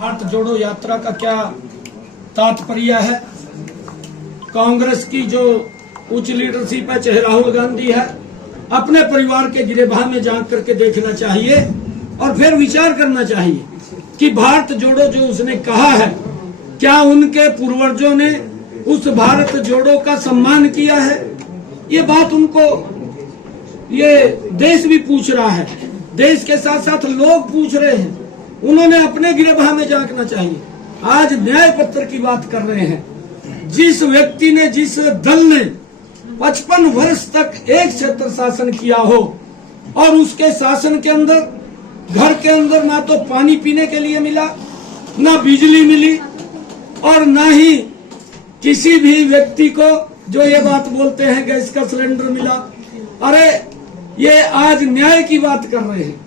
भारत जोड़ो यात्रा का क्या तात्पर्य है? कांग्रेस की जो उच्च लीडरशिप है, चाहे राहुल गांधी है, अपने परिवार के गिरेबान में झांक करके देखना चाहिए और फिर विचार करना चाहिए कि भारत जोड़ो जो उसने कहा है, क्या उनके पूर्वजों ने उस भारत जोड़ो का सम्मान किया है? ये बात उनको ये देश भी पूछ रहा है, देश के साथ साथ लोग पूछ रहे हैं। उन्होंने अपने गिरेबान में झांकना चाहिए। आज न्याय पत्र की बात कर रहे हैं। जिस व्यक्ति ने, जिस दल ने 55 वर्ष तक एक क्षेत्र शासन किया हो और उसके शासन के अंदर, घर के अंदर ना तो पानी पीने के लिए मिला, ना बिजली मिली और ना ही किसी भी व्यक्ति को जो ये बात बोलते हैं गैस का सिलेंडर मिला। अरे ये आज न्याय की बात कर रहे हैं।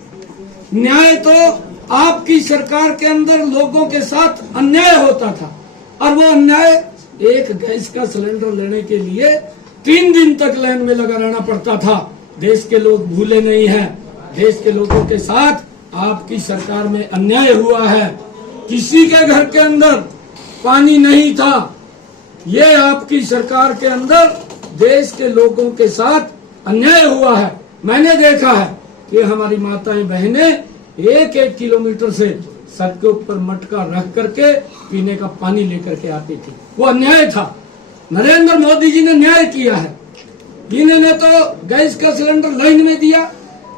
न्याय तो आपकी सरकार के अंदर लोगों के साथ अन्याय होता था और वो अन्याय, एक गैस का सिलेंडर लेने के लिए 3 दिन तक लाइन में लगा रहना पड़ता था। देश के लोग भूले नहीं हैं। देश के लोगों के साथ आपकी सरकार में अन्याय हुआ है। किसी के घर के अंदर पानी नहीं था। ये आपकी सरकार के अंदर देश के लोगों के साथ अन्याय हुआ है। मैंने देखा है कि हमारी माताएं बहनें 1-1 किलोमीटर से सड़क के ऊपर मटका रख करके पीने का पानी लेकर के आती थी। वो अन्याय था। नरेंद्र मोदी जी ने न्याय किया है। इन्होंने तो गैस का सिलेंडर लाइन में दिया।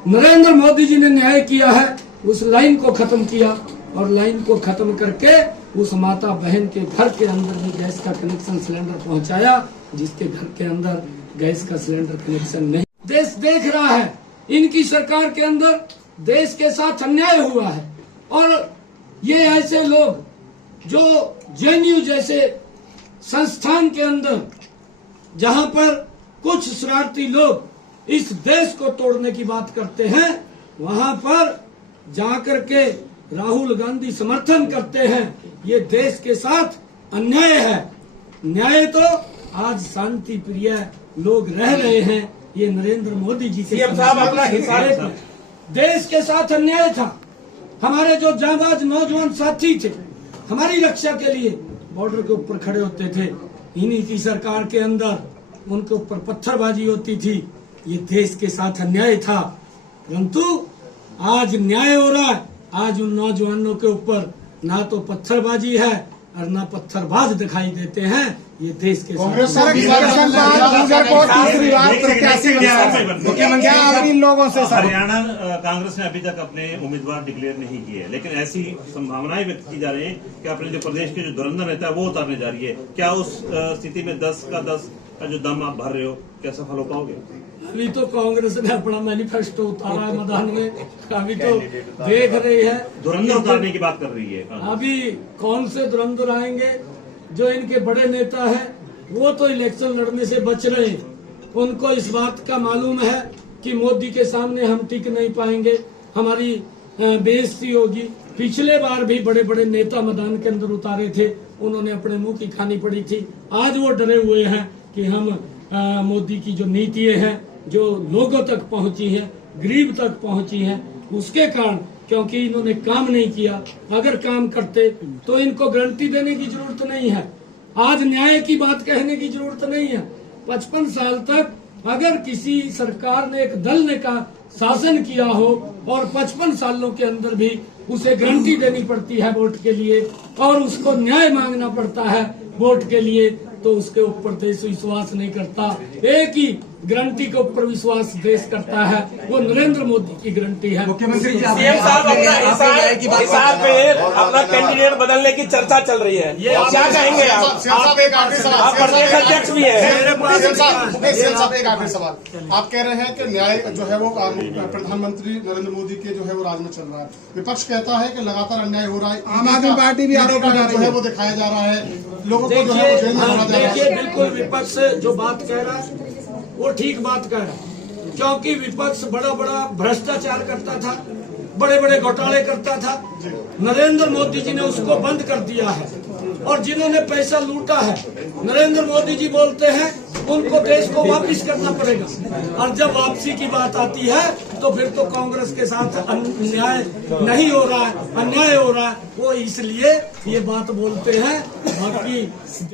नरेंद्र मोदी जी ने न्याय किया है, उस लाइन को खत्म किया और लाइन को खत्म करके उस माता बहन के घर के अंदर भी गैस का कनेक्शन सिलेंडर पहुंचाया, जिसके घर के अंदर गैस का सिलेंडर कनेक्शन नहीं। देश देख रहा है इनकी सरकार के अंदर देश के साथ अन्याय हुआ है। और ये ऐसे लोग जो जेएनयू जैसे संस्थान के अंदर, जहां पर कुछ शरारती लोग इस देश को तोड़ने की बात करते हैं, वहां पर जाकर के राहुल गांधी समर्थन करते हैं। ये देश के साथ अन्याय है। न्याय तो आज शांति प्रिय लोग रह रहे हैं। ये नरेंद्र मोदी जी के साथ देश के साथ अन्याय था। हमारे जो जांबाज नौजवान साथी थे, हमारी रक्षा के लिए बॉर्डर के ऊपर खड़े होते थे, इन्हीं की सरकार के अंदर उनके ऊपर पत्थरबाजी होती थी। ये देश के साथ अन्याय था। परंतु आज न्याय हो रहा है। आज उन नौजवानों के ऊपर ना तो पत्थरबाजी है और ना पत्थरबाज दिखाई देते हैं। ये देश के लोगों से हरियाणा कांग्रेस ने अभी तक अपने उम्मीदवार डिक्लेयर नहीं किए हैं, लेकिन ऐसी संभावनाएं व्यक्त की जा रही है कि अपने जो प्रदेश के जो धुरंधर नेता है वो उतारने जा रही है। क्या उस स्थिति में 10 का जो दम आप भर रहे हो, क्या सफल हो पाओगे? अभी तो कांग्रेस ने अपना मैनिफेस्टो उतारा है मैदान में। अभी तो देख रही है, धुरंधर उतारने की बात कर रही है। अभी कौन से धुरंधर आएंगे? जो इनके बड़े नेता हैं वो तो इलेक्शन लड़ने से बच रहे हैं। उनको इस बात का मालूम है कि मोदी के सामने हम टिक नहीं पाएंगे, हमारी बेइज्जती होगी। पिछले बार भी बड़े बड़े नेता मैदान के अंदर उतारे थे, उन्होंने अपने मुंह की खानी पड़ी थी। आज वो डरे हुए हैं कि हम मोदी की जो नीतियां हैं, जो लोगों तक पहुंची हैं, गरीब तक पहुंची हैं, उसके कारण, क्योंकि इन्होंने काम नहीं किया। अगर काम करते तो इनको गारंटी देने की जरूरत नहीं है। आज न्याय की बात कहने की जरूरत नहीं है। 55 साल तक अगर किसी सरकार ने, एक दल ने का शासन किया हो और 55 सालों के अंदर भी उसे गारंटी देनी पड़ती है वोट के लिए और उसको न्याय मांगना पड़ता है वोट के लिए, तो उसके ऊपर देश विश्वास नहीं करता। एक ही गारंटी के ऊपर विश्वास देश करता है, वो नरेंद्र मोदी की गारंटी है। मुख्यमंत्री सीएम साहब हिसार पे अपना कैंडिडेट बदलने की चर्चा चल रही है, ये क्या कहेंगे आप प्रदेश अध्यक्ष भी है। एक आखिरी सवाल, आप कह रहे हैं कि न्याय जो है वो प्रधानमंत्री नरेंद्र मोदी के जो है वो राज में चल रहा है। विपक्ष कहता है कि लगातार अन्याय हो रहा है। आम आदमी पार्टी भी आरोप जो है वो दिखाया जा रहा है, लोगों को जो है वो जेल में भरा जा रहा है। देखिए, बिल्कुल विपक्ष जो बात कह रहा है वो ठीक बात कह रहा है, क्योंकि विपक्ष बड़ा बड़ा भ्रष्टाचार करता था, बड़े बड़े घोटाले करता था। नरेंद्र मोदी जी ने उसको बंद कर दिया है और जिन्होंने पैसा लूटा है, नरेंद्र मोदी जी बोलते हैं उनको देश को वापस करना पड़ेगा। और जब वापसी की बात आती है तो तो फिर तो कांग्रेस के साथ अन्याय नहीं हो रहा है, अन्याय हो रहा है, वो इसलिए ये बात बोलते हैं। बाकी